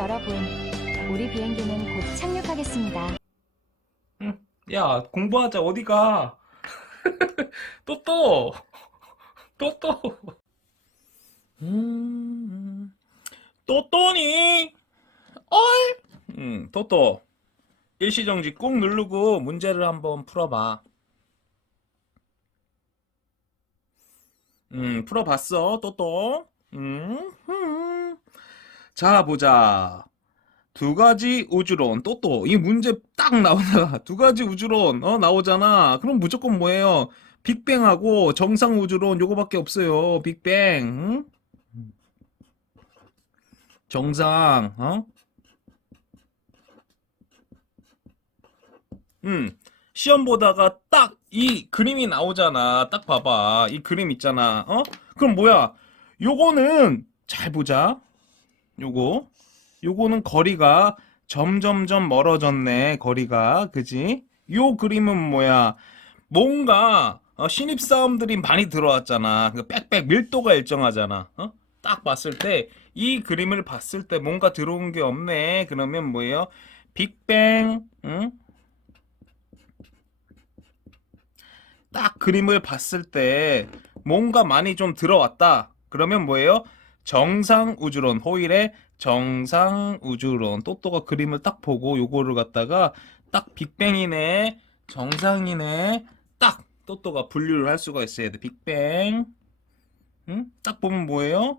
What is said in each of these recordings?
여러분, 우리 비행기는 곧 착륙하겠습니다. 응. 야, 공부하자. 어디가? 또 또. 또 또. 음. 또 또니? 얼? 또 또. 일시정지 꾹 누르고 문제를 한번 풀어봐. 풀어봤어. 또 또. 자, 보자. 두 가지 우주론 또 이 문제 딱 나오다가 두 가지 우주론 나오잖아. 그럼 무조건 뭐예요? 빅뱅하고 정상 우주론 요거밖에 없어요. 빅뱅, 응? 정상, 시험 보다가 딱 이 그림이 나오잖아. 딱 봐봐. 이 그림 있잖아. 그럼 뭐야? 요거는 잘 보자. 요거. 요거는 거리가 점점점 멀어졌네. 거리가. 그지? 요 그림은 뭐야? 뭔가 신입사원들이 많이 들어왔잖아. 그 빽빽 밀도가 일정하잖아. 딱 봤을 때 이 그림을 봤을 때 뭔가 들어온 게 없네. 그러면 뭐예요? 빅뱅. 응? 딱 그림을 봤을 때 뭔가 많이 좀 들어왔다. 그러면 뭐예요? 정상 우주론, 호일의 정상 우주론. 또또가 그림을 딱 보고 요거를 갖다가 딱 빅뱅이네, 정상이네, 딱 또또가 분류를 할 수가 있어야 돼. 빅뱅. 응? 딱 보면 뭐예요?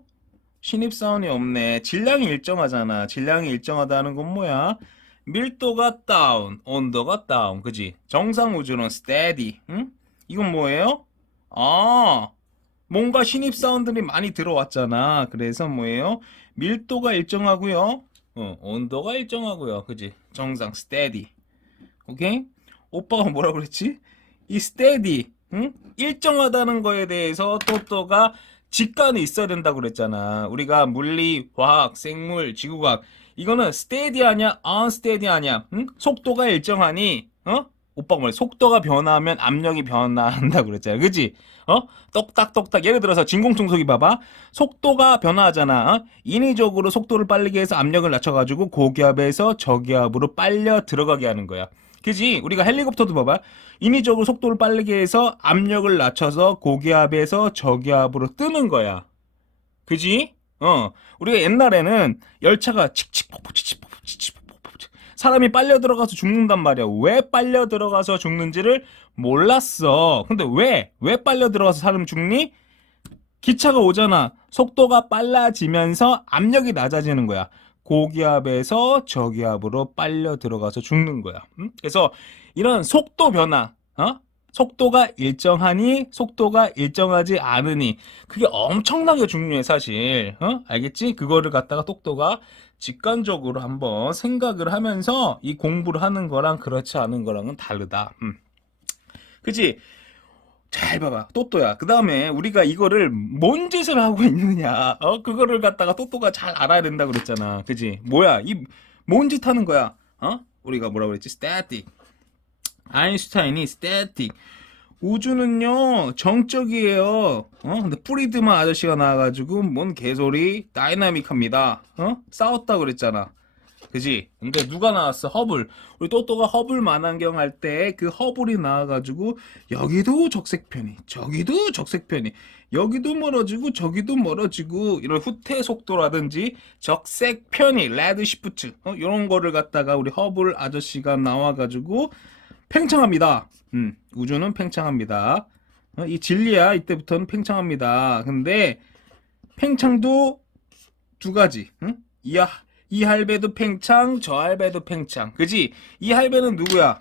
신입사원이 없네. 질량이 일정하잖아. 질량이 일정하다는 건 뭐야? 밀도가 다운, 온도가 다운, 그지? 정상 우주론 스테디. 응? 이건 뭐예요? 아, 뭔가 신입사원들이 많이 들어왔잖아. 그래서 뭐예요? 밀도가 일정하고요. 온도가 일정하고요. 그지? 정상 스테디. 오케이? 오빠가 뭐라 그랬지? 이 스테디, 응? 일정하다는 거에 대해서 또또가 직관이 있어야 된다고 그랬잖아. 우리가 물리, 화학, 생물, 지구과학 이거는 스테디 아니야? 언스테디 아니야? 응? 속도가 일정하니, 오빠가 뭐래? 속도가 변화하면 압력이 변화한다고 그랬잖아. 그지? 똑딱똑딱. 예를 들어서 진공청소기 봐봐. 속도가 변화하잖아. 인위적으로 속도를 빠르게 해서 압력을 낮춰가지고 고기압에서 저기압으로 빨려 들어가게 하는 거야. 그지? 우리가 헬리콥터도 봐봐. 인위적으로 속도를 빠르게 해서 압력을 낮춰서 고기압에서 저기압으로 뜨는 거야. 그지? 우리가 옛날에는 열차가 칙칙폭폭 칙칙폭폭 칙칙폭폭 사람이 빨려 들어가서 죽는단 말이야. 왜 빨려 들어가서 죽는지를 몰랐어. 근데 왜 빨려 들어가서 사람 죽니? 기차가 오잖아. 속도가 빨라지면서 압력이 낮아지는 거야. 고기압에서 저기압으로 빨려 들어가서 죽는 거야. 그래서 이런 속도 변화, 속도가 일정하니, 속도가 일정하지 않으니, 그게 엄청나게 중요해, 사실. 알겠지? 그거를 갖다가 똑또가 직관적으로 한번 생각을 하면서 이 공부를 하는 거랑 그렇지 않은 거랑은 다르다. 그치? 잘 봐봐. 또또야. 그 다음에 우리가 이거를 뭔 짓을 하고 있느냐. 그거를 갖다가 또또가 잘 알아야 된다 그랬잖아. 그지? 뭐야? 이 뭔 짓 하는 거야? 우리가 뭐라 그랬지? 스태틱. 아인슈타인이 스태틱. 우주는요, 정적이에요. 근데 프리드만 아저씨가 나와가지고, 뭔 개소리? 다이나믹합니다. 싸웠다 그랬잖아. 그지? 근데 누가 나왔어? 허블. 우리 또또가 허블 만안경 할 때 그 허블이 나와가지고 여기도 적색편이, 저기도 적색편이, 여기도 멀어지고 저기도 멀어지고 이런 후퇴 속도라든지 적색편이, 레드 시프트 이런 거를 갖다가 우리 허블 아저씨가 나와가지고 팽창합니다. 우주는 팽창합니다. 이 진리야. 이때부터는 팽창합니다. 근데 팽창도 두 가지. 응? 이 할배도 팽창, 저 할배도 팽창. 그지? 이 할배는 누구야?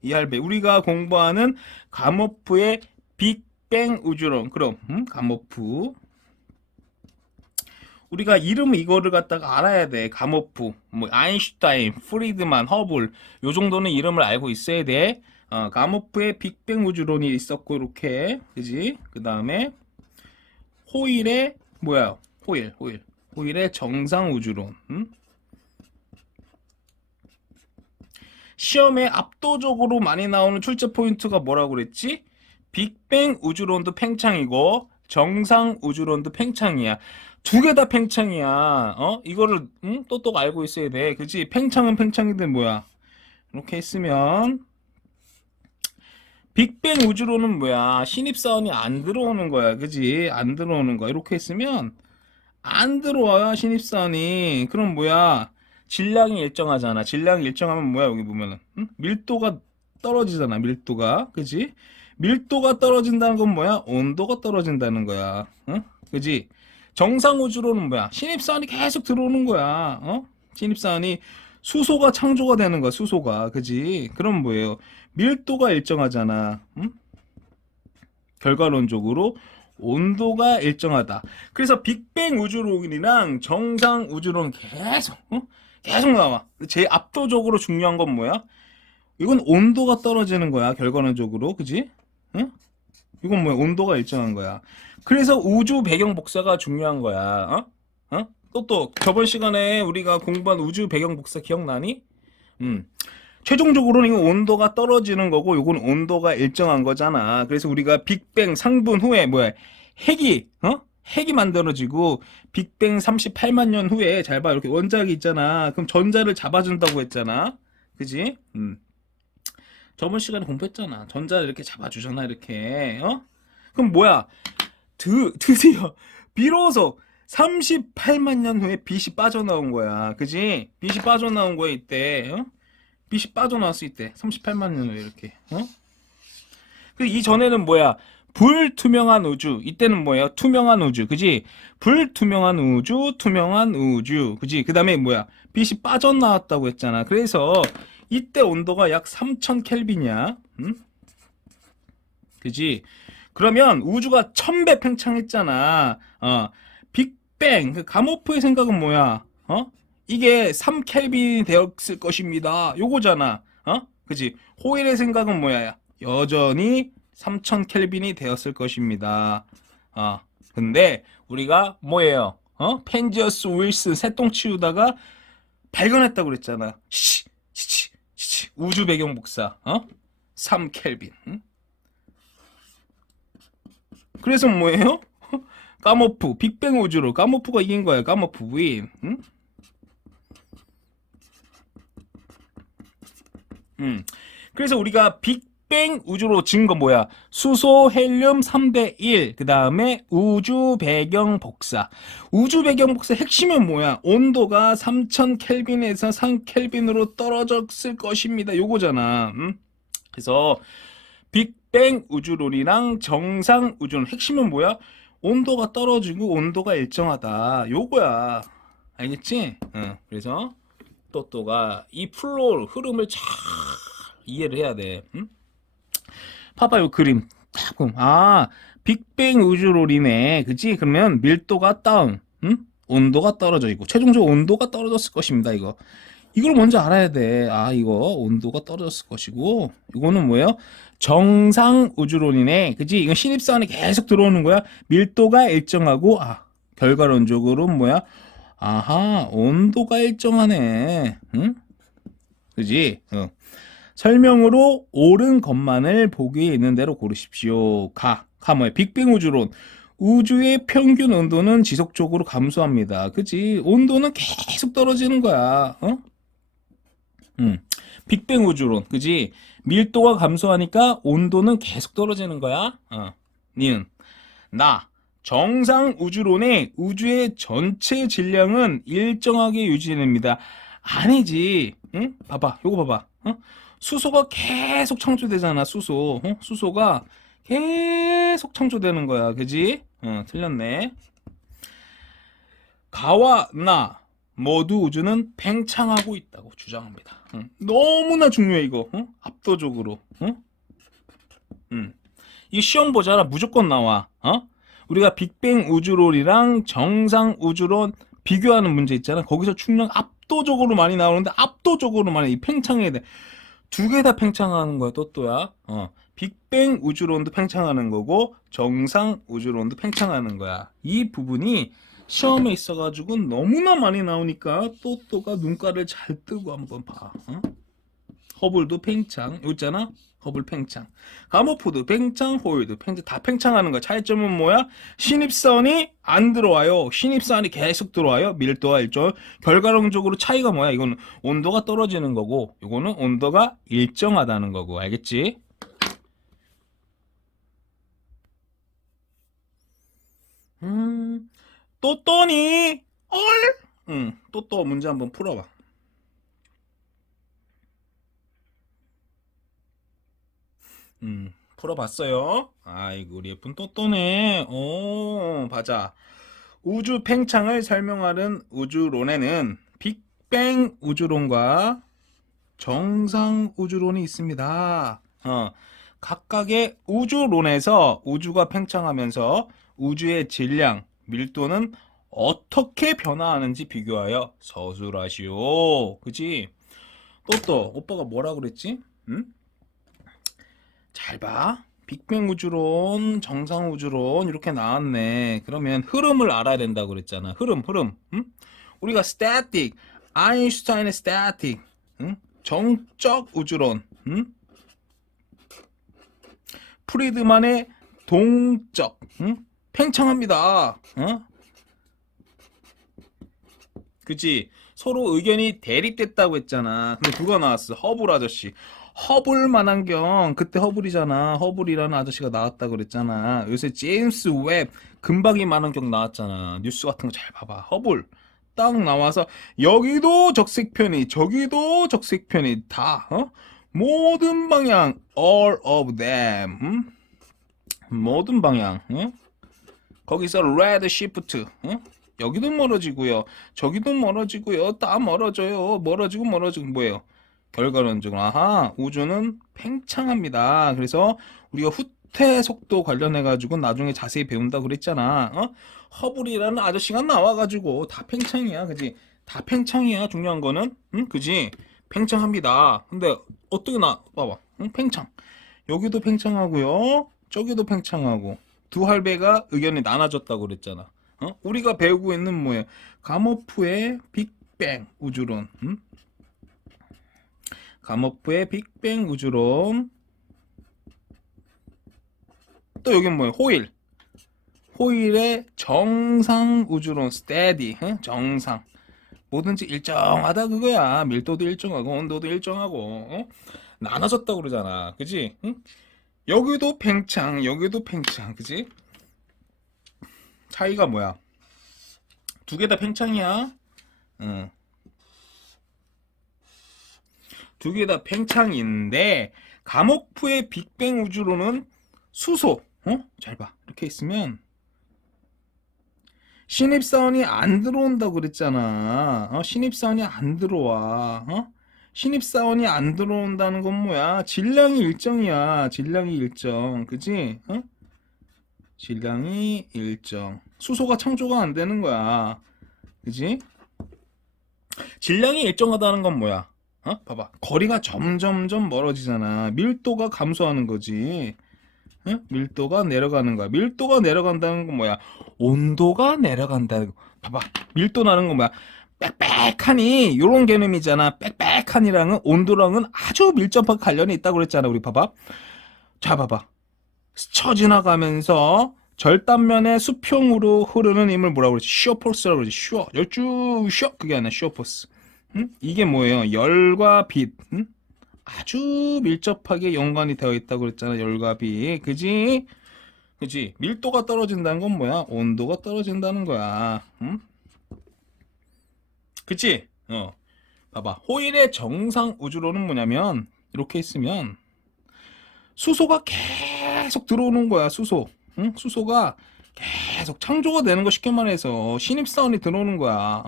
이 할배. 우리가 공부하는 가모프의 빅뱅 우주론. 그럼, 가모프. 우리가 이름 이거를 갖다가 알아야 돼. 가모프, 뭐 아인슈타인, 프리드만, 허블. 요 정도는 이름을 알고 있어야 돼. 가모프의 빅뱅 우주론이 있었고 이렇게. 그지? 그 다음에 호일의 뭐야? 호일의 정상 우주론. 시험에 압도적으로 많이 나오는 출제 포인트가 뭐라고 그랬지? 빅뱅 우주론도 팽창이고 정상 우주론도 팽창이야. 두 개 다 팽창이야. 이거를 똑똑 알고 있어야 돼. 그치? 팽창은 팽창인데 뭐야? 이렇게 했으면 빅뱅 우주론은 뭐야? 신입사원이 안 들어오는 거야. 그지? 안 들어오는 거야. 이렇게 했으면 안 들어와요, 신입사원이. 그럼 뭐야? 질량이 일정하잖아. 질량이 일정하면 뭐야, 여기 보면은. 응? 밀도가 떨어지잖아, 밀도가. 그지? 밀도가 떨어진다는 건 뭐야? 온도가 떨어진다는 거야. 응? 그지? 정상 우주로는 뭐야? 신입사원이 계속 들어오는 거야. 신입사원이 수소가 창조가 되는 거야, 수소가. 그지? 그럼 뭐예요? 밀도가 일정하잖아. 응? 결과론적으로 온도가 일정하다. 그래서 빅뱅 우주론이랑 정상 우주론 계속 나와. 제일 압도적으로 중요한 건 뭐야? 이건 온도가 떨어지는 거야, 결과론적으로. 그지? 응? 이건 뭐야? 온도가 일정한 거야. 그래서 우주 배경 복사가 중요한 거야. 또 저번 시간에 우리가 공부한 우주 배경 복사 기억나니? 최종적으로는 이거 온도가 떨어지는 거고 이건 온도가 일정한 거잖아. 그래서 우리가 빅뱅 상분 후에 뭐야? 핵이 만들어지고 빅뱅 38만 년 후에 잘 봐. 이렇게 원자핵이 있잖아. 그럼 전자를 잡아준다고 했잖아. 그지? 저번 시간에 공부했잖아. 전자를 이렇게 잡아주잖아. 이렇게. 그럼 뭐야? 드디어 비로소 38만 년 후에 빛이 빠져나온 거야. 그지? 빛이 빠져나온 거야 이때. 빛이 빠져나왔을 때 38만 년 후에 이렇게. 그 이전에는 뭐야? 불투명한 우주. 이때는 뭐예요? 투명한 우주. 그지? 불투명한 우주, 투명한 우주. 그지? 그 다음에 뭐야? 빛이 빠져나왔다고 했잖아. 그래서 이때 온도가 약 3000 켈빈이야. 그지? 그러면 우주가 1000배 팽창했잖아. 빅뱅, 그 가모프의 생각은 뭐야? 이게 3켈빈이 되었을 것입니다. 요거잖아. 그지? 호일의 생각은 뭐야? 여전히 3000 켈빈이 되었을 것입니다. 근데 우리가 뭐예요? 펜지어스 윌슨 새똥 치우다가 발견했다고 그랬잖아. 우주 배경 복사. 3켈빈. 그래서 뭐예요? 가모프, 빅뱅 우주로 가모프가 이긴 거야. 가모프 윈. 그래서 우리가 빅뱅 우주로 증거 뭐야? 수소, 헬륨 3대 1. 그 다음에 우주 배경 복사. 우주 배경 복사 핵심은 뭐야? 온도가 3000 켈빈에서 3켈빈으로 떨어졌을 것입니다. 요거잖아. 그래서 빅뱅 우주론이랑 정상 우주론 핵심은 뭐야? 온도가 떨어지고 온도가 일정하다. 요거야. 알겠지? 그래서 또가 이 플로우 흐름을 잘 이해를 해야 돼. 봐봐 요 그림. 빅뱅 우주론이네. 그치? 그러면 밀도가 다운, 온도가 떨어져 있고 최종적으로 온도가 떨어졌을 것입니다. 이걸 먼저 알아야 돼. 이거 온도가 떨어졌을 것이고 이거는 뭐예요? 정상 우주론이네. 그치? 이건 신입사원이 계속 들어오는 거야. 밀도가 일정하고 결과론적으로 뭐야? 온도가 일정하네. 그지? 설명으로 옳은 것만을 보기에 있는 대로 고르십시오. 뭐야? 빅뱅 우주론. 우주의 평균 온도는 지속적으로 감소합니다. 그지? 온도는 계속 떨어지는 거야. 빅뱅 우주론. 그지? 밀도가 감소하니까 온도는 계속 떨어지는 거야. 니은. 정상 우주론의 우주의 전체 질량은 일정하게 유지됩니다. 아니지. 봐봐. 요거 봐봐. 수소가 계속 창조되잖아. 수소가 계속 창조되는 거야. 그지? 틀렸네. 가와 나 모두 우주는 팽창하고 있다고 주장합니다. 너무나 중요해 이거. 압도적으로. 이 시험 보잖아. 무조건 나와. 우리가 빅뱅 우주론이랑 정상 우주론 비교하는 문제 있잖아. 거기서 충격 압도적으로 많이 나오는데 압도적으로 많이 이 팽창해야 돼. 두 개 다 팽창하는 거야. 또야. 빅뱅 우주론도 팽창하는 거고 정상 우주론도 팽창하는 거야. 이 부분이 시험에 있어가지고 너무나 많이 나오니까 또가 눈가를 잘 뜨고 한번 봐. 허블도 팽창. 요 있잖아. 허블 팽창. 가모프도 팽창, 호일도 팽창. 다 팽창하는 거야. 차이점은 뭐야? 신입사원이 안 들어와요. 신입사원이 계속 들어와요. 밀도가 일정. 결과론적으로 차이가 뭐야? 이거는 온도가 떨어지는 거고, 이거는 온도가 일정하다는 거고. 알겠지? 또 떠니? 얼? 또 문제 한번 풀어봐. 풀어봤어요. 아이고, 우리 예쁜 또또네. 오, 맞아. 우주 팽창을 설명하는 우주론에는 빅뱅 우주론과 정상 우주론이 있습니다. 각각의 우주론에서 우주가 팽창하면서 우주의 질량, 밀도는 어떻게 변화하는지 비교하여 서술하시오. 그치? 또또, 오빠가 뭐라 그랬지? 응? 잘 봐. 빅뱅 우주론, 정상 우주론 이렇게 나왔네. 그러면 흐름을 알아야 된다고 그랬잖아. 흐름. 응? 우리가 static, 아인슈타인의 static, 응? 정적 우주론, 응? 프리드만의 동적, 응? 팽창합니다. 그치? 서로 의견이 대립됐다고 했잖아. 근데 누가 나왔어? 허블 아저씨. 허블 만한경 그때 허블이잖아. 허블이라는 아저씨가 나왔다 그랬잖아. 요새 제임스 웹 금박이 만한경 나왔잖아. 뉴스 같은 거 잘 봐봐. 허블 딱 나와서 여기도 적색편이 저기도 적색편이 다 모든 방향 all of them 모든 방향 거기서 레드 시프트 여기도 멀어지고요. 저기도 멀어지고요. 다 멀어져요. 멀어지고 뭐예요? 결과론적으로 아하 우주는 팽창합니다. 그래서 우리가 후퇴 속도 관련해 가지고 나중에 자세히 배운다 그랬잖아. 허블이라는 아저씨가 나와가지고 다 팽창이야, 그지? 다 팽창이야. 중요한 거는 그지? 팽창합니다. 근데 어떻게 봐봐, 팽창. 여기도 팽창하고요. 저기도 팽창하고 두 할배가 의견이 나눠졌다고 그랬잖아. 우리가 배우고 있는 뭐예요? 가모프의 빅뱅 우주론. 가모프의 빅뱅 우주론. 또 여긴 뭐예요? 호일의 정상 우주론. 스테디. 정상. 뭐든지 일정하다 그거야. 밀도도 일정하고 온도도 일정하고 나눠졌다고 그러잖아. 그지? 여기도 팽창, 여기도 팽창. 그지? 차이가 뭐야? 두 개 다 팽창이야. 두 개 다 팽창인데 가모프의 빅뱅 우주론은 수소. 잘 봐. 이렇게 있으면 신입사원이 안 들어온다고 그랬잖아. 신입사원이 안 들어와. 신입사원이 안 들어온다는 건 뭐야? 질량이 일정이야. 질량이 일정. 그지? 질량이 일정. 수소가 창조가 안 되는 거야. 그지? 질량이 일정하다는 건 뭐야? 봐봐. 거리가 점점점 멀어지잖아. 밀도가 감소하는 거지. 밀도가 내려가는 거야. 밀도가 내려간다는 건 뭐야? 온도가 내려간다는 거. 봐봐. 밀도 나는 건 뭐야? 빽빽하니 요런 개념이잖아. 빽빽하니랑은 온도랑은 아주 밀접하게 관련이 있다고 그랬잖아. 우리 봐봐. 자, 봐봐. 스쳐 지나가면서 절단면의 수평으로 흐르는 힘을 뭐라고 그러지? 시어포스라고 그러지. 열쭉 쉬어. 그게 아니라 시어포스. 이게 뭐예요? 열과 빛. 아주 밀접하게 연관이 되어 있다고 그랬잖아. 열과 빛. 그지? 그지? 밀도가 떨어진다는 건 뭐야? 온도가 떨어진다는 거야. 그치? 봐봐. 호일의 정상 우주론은 뭐냐면 이렇게 있으면 수소가 계속 들어오는 거야. 수소. 수소가 계속 창조가 되는 거. 쉽게 말해서 신입사원이 들어오는 거야.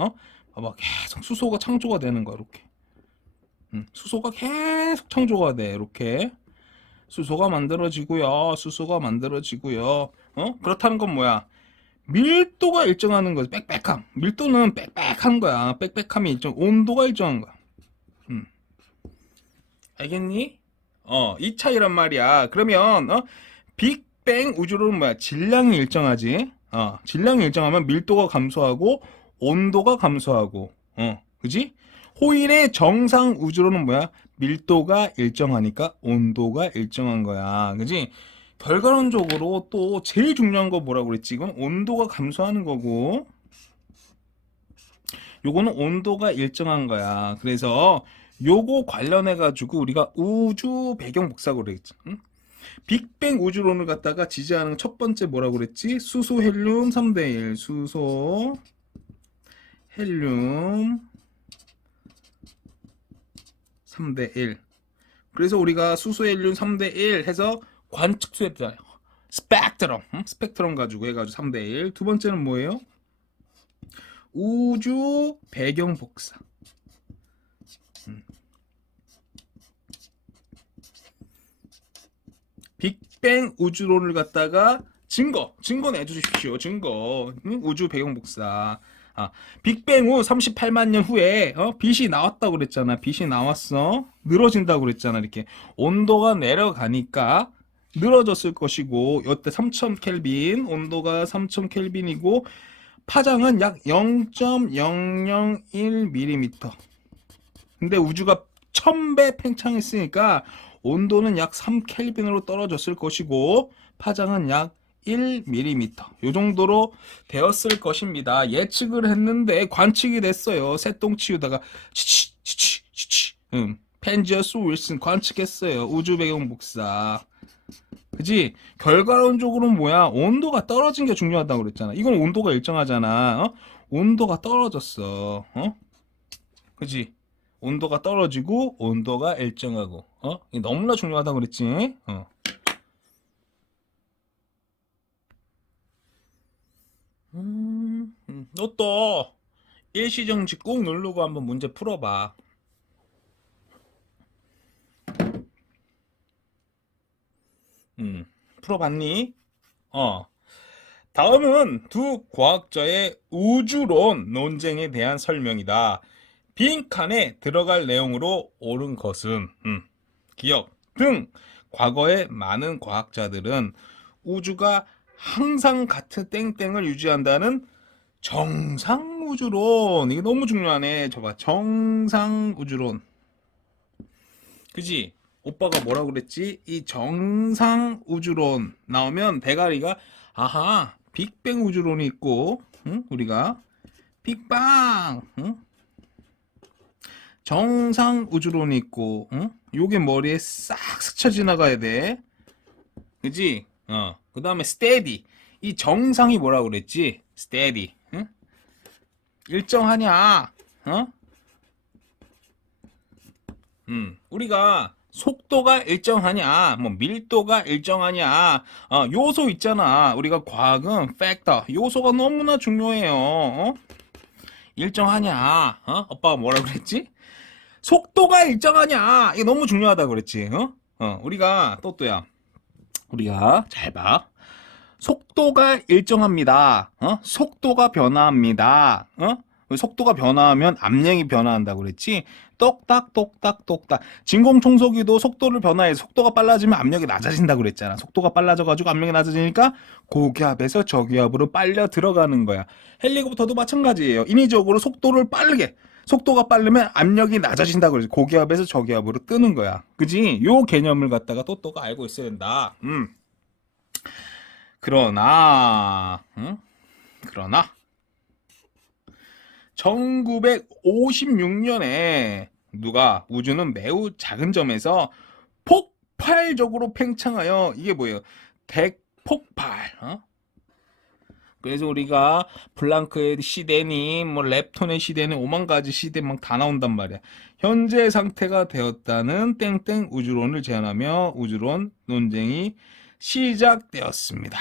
봐봐. 계속 수소가 창조가 되는 거야. 이렇게. 수소가 계속 창조가 돼. 이렇게. 수소가 만들어지고요. 수소가 만들어지고요. 그렇다는 건 뭐야? 밀도가 일정하는 거지. 빽빽함. 밀도는 빽빽한 거야. 빽빽함이 일정. 온도가 일정한 거야. 알겠니? 이 차이란 말이야. 그러면 빅뱅 우주론은 뭐야? 질량이 일정하지. 질량이 일정하면 밀도가 감소하고 온도가 감소하고. 그지? 호일의 정상 우주론은 뭐야? 밀도가 일정하니까 온도가 일정한 거야. 그지? 결과론적으로 또 제일 중요한 거 뭐라고 그랬지? 이건 온도가 감소하는 거고, 요거는 온도가 일정한 거야. 그래서 요거 관련해 가지고 우리가 우주 배경 복사고 그랬지. 응? 빅뱅 우주론을 갖다가 지지하는 첫 번째 뭐라고 그랬지? 수소 헬륨 3대 1. 수소 헬륨 3대 1. 그래서 우리가 수소 헬륨 3대 1 해서 관측수했잖아요. 스펙트럼. 응? 스펙트럼 가지고 해가지고 3대 1. 두 번째는 뭐예요? 우주 배경 복사. 빅뱅 우주론을 갖다가 증거 내주십시오. 증거. 응? 우주 배경 복사. 빅뱅 후 38만 년 후에 빛이 나왔다고 그랬잖아. 빛이 나왔어. 늘어진다고 그랬잖아. 이렇게 온도가 내려가니까 늘어졌을 것이고, 이때 3000 켈빈, 온도가 3000 켈빈이고, 파장은 약 0.001mm. 근데 우주가 1000배 팽창했으니까 온도는 약 3켈빈으로 떨어졌을 것이고, 파장은 약 1mm. 요 정도로 되었을 것입니다. 예측을 했는데 관측이 됐어요. 새똥 치우다가 치치. 펜지어스 윌슨 관측했어요. 우주 배경 복사. 그지? 결과론적으로는 뭐야? 온도가 떨어진 게 중요하다고 그랬잖아. 이건 온도가 일정하잖아. 온도가 떨어졌어. 그지? 온도가 떨어지고 온도가 일정하고. 이게 너무나 중요하다고 그랬지. 너 또 일시정지 꾹 누르고 한번 문제 풀어봐. 풀어봤니? 다음은 두 과학자의 우주론 논쟁에 대한 설명이다. 빈칸에 들어갈 내용으로 옳은 것은 기억 등. 과거의 많은 과학자들은 우주가 항상 같은 땡땡을 유지한다는 정상우주론, 이게 너무 중요하네. 저봐, 정상우주론. 그지? 오빠가 뭐라고 그랬지? 이 정상우주론 나오면 대가리가, 아하, 빅뱅 우주론이 있고, 응? 우리가 빅방, 응? 정상우주론이 있고, 응? 요게 머리에 싹 스쳐 지나가야 돼. 그지? 그 다음에 스테디. 이 정상이 뭐라고 그랬지? 스테디. 응? 일정하냐? 우리가 속도가 일정하냐, 뭐 밀도가 일정하냐, 요소 있잖아. 우리가 과학은 팩터, 요소가 너무나 중요해요. 일정하냐? 오빠가 뭐라 그랬지? 속도가 일정하냐? 이게 너무 중요하다고 그랬지. 우리가 또야. 우리가 잘 봐. 속도가 일정합니다. 속도가 변화합니다. 속도가 변화하면 압력이 변화한다고 그랬지. 똑딱 똑딱 똑딱. 진공청소기도 속도를 변화해서 속도가 빨라지면 압력이 낮아진다고 그랬잖아. 속도가 빨라져가지고 압력이 낮아지니까 고기압에서 저기압으로 빨려 들어가는 거야. 헬리콥터도 마찬가지예요. 인위적으로 속도가 빠르면 압력이 낮아진다고 그러지. 고기압에서 저기압으로 뜨는 거야. 그지? 요 개념을 갖다가 또또가 알고 있어야 된다. 그러나 1956년에 누가 우주는 매우 작은 점에서 폭발적으로 팽창하여, 이게 뭐예요? 대폭발. 그래서 우리가 플랑크의 시대니 뭐 렙톤의 시대니 오만 가지 시대 막 다 나온단 말이야. 현재 상태가 되었다는 땡땡 우주론을 제안하며 우주론 논쟁이 시작되었습니다.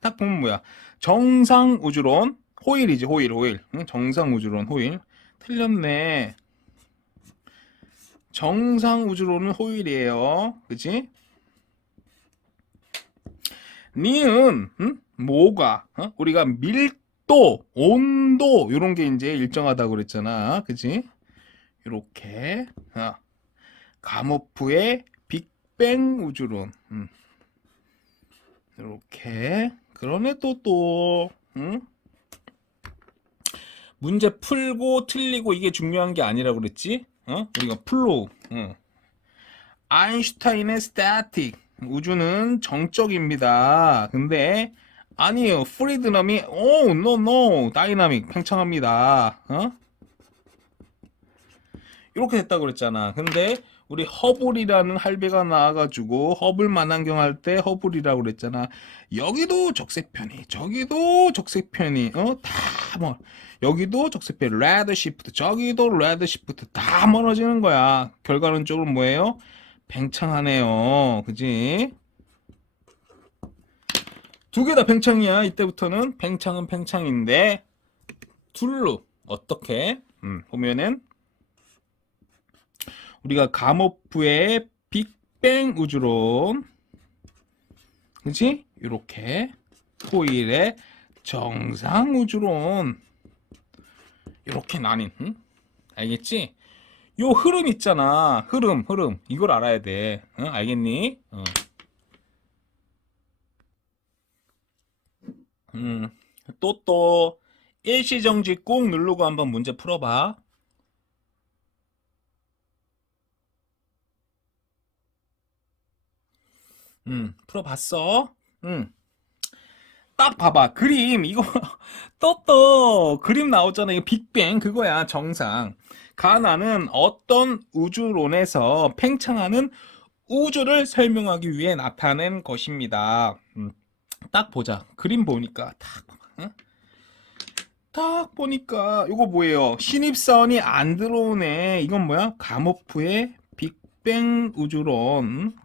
딱 보면 뭐야? 정상 우주론, 호일이지, 호일. 응? 정상 우주론, 호일. 틀렸네. 정상 우주론은 호일이에요. 그치? 니은, 뭐가, 우리가 밀도, 온도, 요런 게 이제 일정하다고 그랬잖아. 그치? 요렇게. 가모프의 빅뱅 우주론. 요렇게. 그러네, 응? 문제 풀고 틀리고 이게 중요한 게 아니라고 그랬지? 우리가 플로우. 아인슈타인의 스태틱. 우주는 정적입니다. 근데 아니에요. 프리드럼이 노 다이나믹 팽창합니다. 이렇게 됐다고 그랬잖아. 근데 우리 허블이라는 할배가 나와가지고 허블 만환경 할 때 허블이라고 그랬잖아. 여기도 적색편이, 저기도 적색편이, 다 뭐, 여기도 적색편, 레드 시프트, 저기도 레드 시프트, 다 멀어지는 거야. 결과론적으로 뭐예요? 팽창하네요. 그지? 두 개 다 팽창이야. 이때부터는 팽창은 팽창인데, 둘로, 어떻게? 보면은, 우리가 가모프의 빅뱅 우주론, 그치? 이렇게 호일의 정상 우주론, 이렇게 나뉜, 알겠지? 요 흐름 있잖아. 흐름. 이걸 알아야 돼. 알겠니? 또 일시정지 꾹 누르고 한번 문제 풀어봐. 풀어봤어? 딱 봐봐. 그림, 이거, 그림 나오잖아. 이거 빅뱅, 그거야, 정상. 가나는 어떤 우주론에서 팽창하는 우주를 설명하기 위해 나타낸 것입니다. 딱 보자. 그림 보니까, 딱 보니까, 이거 뭐예요? 신입사원이 안 들어오네. 이건 뭐야? 가모프의 빅뱅 우주론.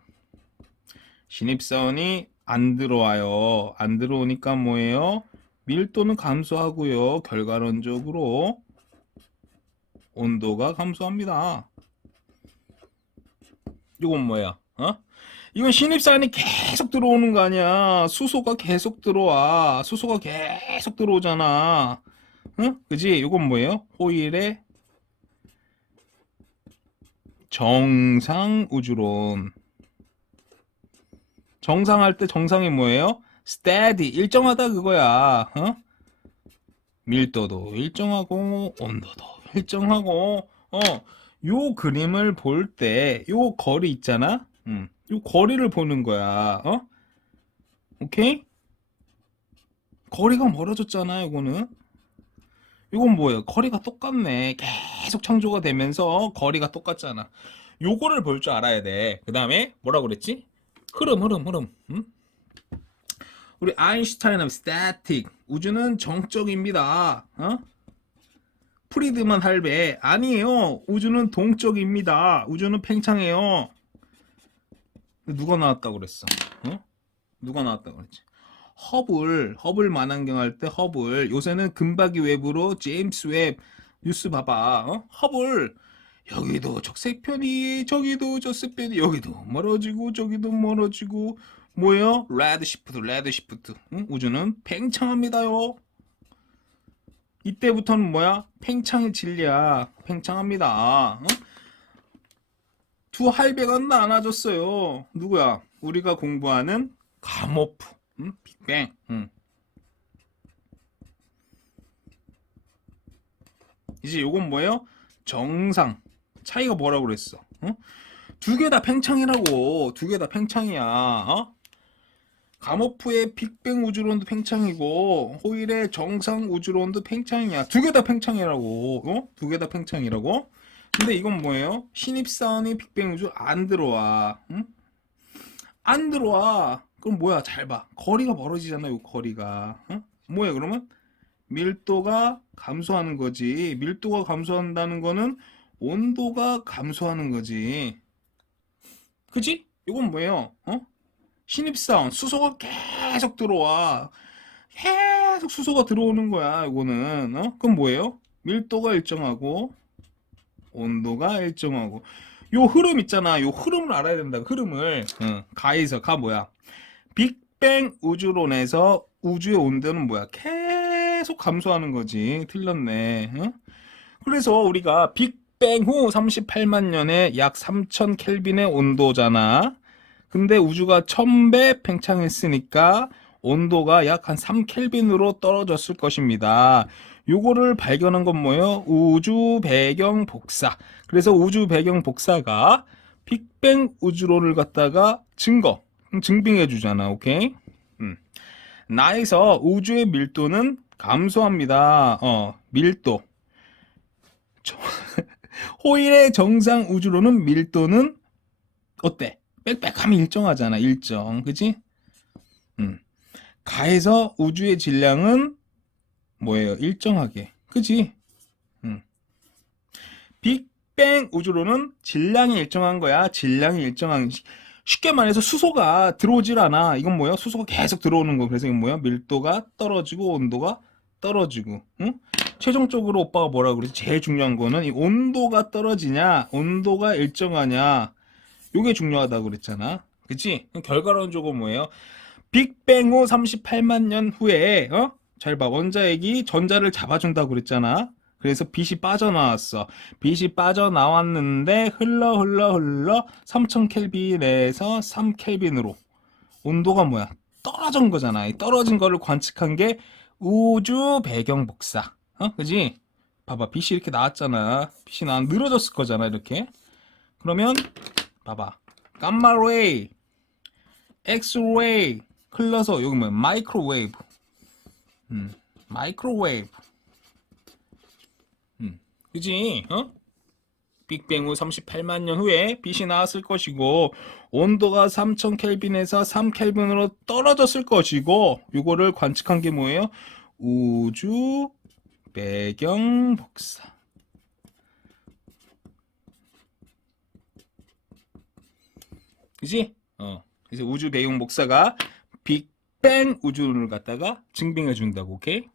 신입사원이 안 들어와요. 안 들어오니까 뭐예요? 밀도는 감소하고요. 결과론적으로 온도가 감소합니다. 이건 뭐야? 이건 신입사원이 계속 들어오는 거 아니야. 수소가 계속 들어와. 수소가 계속 들어오잖아. 그지? 이건 뭐예요? 호일의 정상 우주론. 정상할 때 정상이 뭐예요? steady, 일정하다 그거야. 밀도도 일정하고 온도도 일정하고 요 그림을 볼 때 요 거리 있잖아. 요 거리를 보는 거야. 오케이? 거리가 멀어졌잖아. 요거는. 이건 뭐예요? 거리가 똑같네. 계속 창조가 되면서 거리가 똑같잖아. 요거를 볼 줄 알아야 돼. 그 다음에 뭐라고 그랬지? 흐름. 우리 아인슈타인은 스태틱. 우주는 정적입니다. 프리드만 할배. 아니에요. 우주는 동적입니다. 우주는 팽창해요. 누가 나왔다고 그랬어? 누가 나왔다고 그랬지? 허블 만환경 할 때 허블. 요새는 금박이 웹으로 제임스 웹 뉴스 봐봐. 허블. 여기도 적색편이, 저기도 적색편이, 여기도 멀어지고 저기도 멀어지고. 뭐예요? 레드 시프트. 우주는 팽창합니다요. 이때부터는 뭐야? 팽창의 진리야. 팽창합니다. 두 할배가 나눠졌어요. 누구야? 우리가 공부하는 가모프, 빅뱅. 이제 요건 뭐예요? 정상. 차이가 뭐라고 그랬어? 두 개 다 팽창이라고. 두 개 다 팽창이야. 가모프의 빅뱅 우주론도 팽창이고 호일의 정상 우주론도 팽창이야. 두 개 다 팽창이라고. 두 개 다 팽창이라고. 근데 이건 뭐예요? 신입사원이 빅뱅 우주 안 들어와. 안 들어와. 그럼 뭐야? 잘 봐. 거리가 멀어지잖아요. 거리가. 뭐야 그러면? 밀도가 감소하는 거지. 밀도가 감소한다는 거는 온도가 감소하는 거지. 그지? 이건 뭐예요? 신입사원 수소가 계속 들어와. 계속 수소가 들어오는 거야. 이거는. 그럼 뭐예요? 밀도가 일정하고 온도가 일정하고. 요 흐름 있잖아. 요 흐름을 알아야 된다. 흐름을. 가 뭐야? 빅뱅 우주론에서 우주의 온도는 뭐야? 계속 감소하는 거지. 틀렸네. 그래서 우리가 빅뱅 후 38만 년에 약 3000 켈빈의 온도잖아. 근데 우주가 1000배 팽창했으니까 온도가 약 한 3켈빈으로 떨어졌을 것입니다. 요거를 발견한 건 뭐예요? 우주 배경 복사. 그래서 우주 배경 복사가 빅뱅 우주론을 갖다가 증빙해 주잖아. 오케이? 나에서 우주의 밀도는 감소합니다. 밀도. 호일의 정상 우주론은 밀도는 어때? 빽빽하면 일정하잖아. 일정. 그치? 가에서 우주의 질량은 뭐예요? 일정하게. 그치? 빅뱅 우주론은 질량이 일정한 거야. 질량이 일정한. 쉽게 말해서 수소가 들어오질 않아. 이건 뭐야? 수소가 계속 들어오는 거. 그래서 이건 뭐야? 밀도가 떨어지고 온도가 떨어지고. 응? 최종적으로 오빠가 뭐라 그러지? 제일 중요한 거는 이 온도가 떨어지냐, 온도가 일정하냐. 요게 중요하다고 그랬잖아. 그치? 결과론적으로 뭐예요? 빅뱅 후 38만 년 후에 잘 봐. 원자핵이 전자를 잡아준다고 그랬잖아. 그래서 빛이 빠져나왔어. 빛이 빠져나왔는데 흘러 3000켈빈에서 3켈빈으로 온도가 뭐야? 떨어진 거잖아. 이 떨어진 거를 관측한 게 우주 배경 복사. 그지? 봐봐. 빛이 이렇게 나왔잖아. 빛이 늘어졌을 거잖아. 이렇게. 그러면 봐봐. 감마레이, 엑스레이 흘러서 여기 뭐야? 마이크로웨이브. 마이크로웨이브. 그지? 빅뱅 후 38만 년 후에 빛이 나왔을 것이고 온도가 3000켈빈에서 3켈빈으로 떨어졌을 것이고 요거를 관측한 게 뭐예요? 우주 배경 복사. 그지? 그래서 우주 배경 복사가 빅뱅 우주론을 갖다가 증빙해 준다고. 오케이?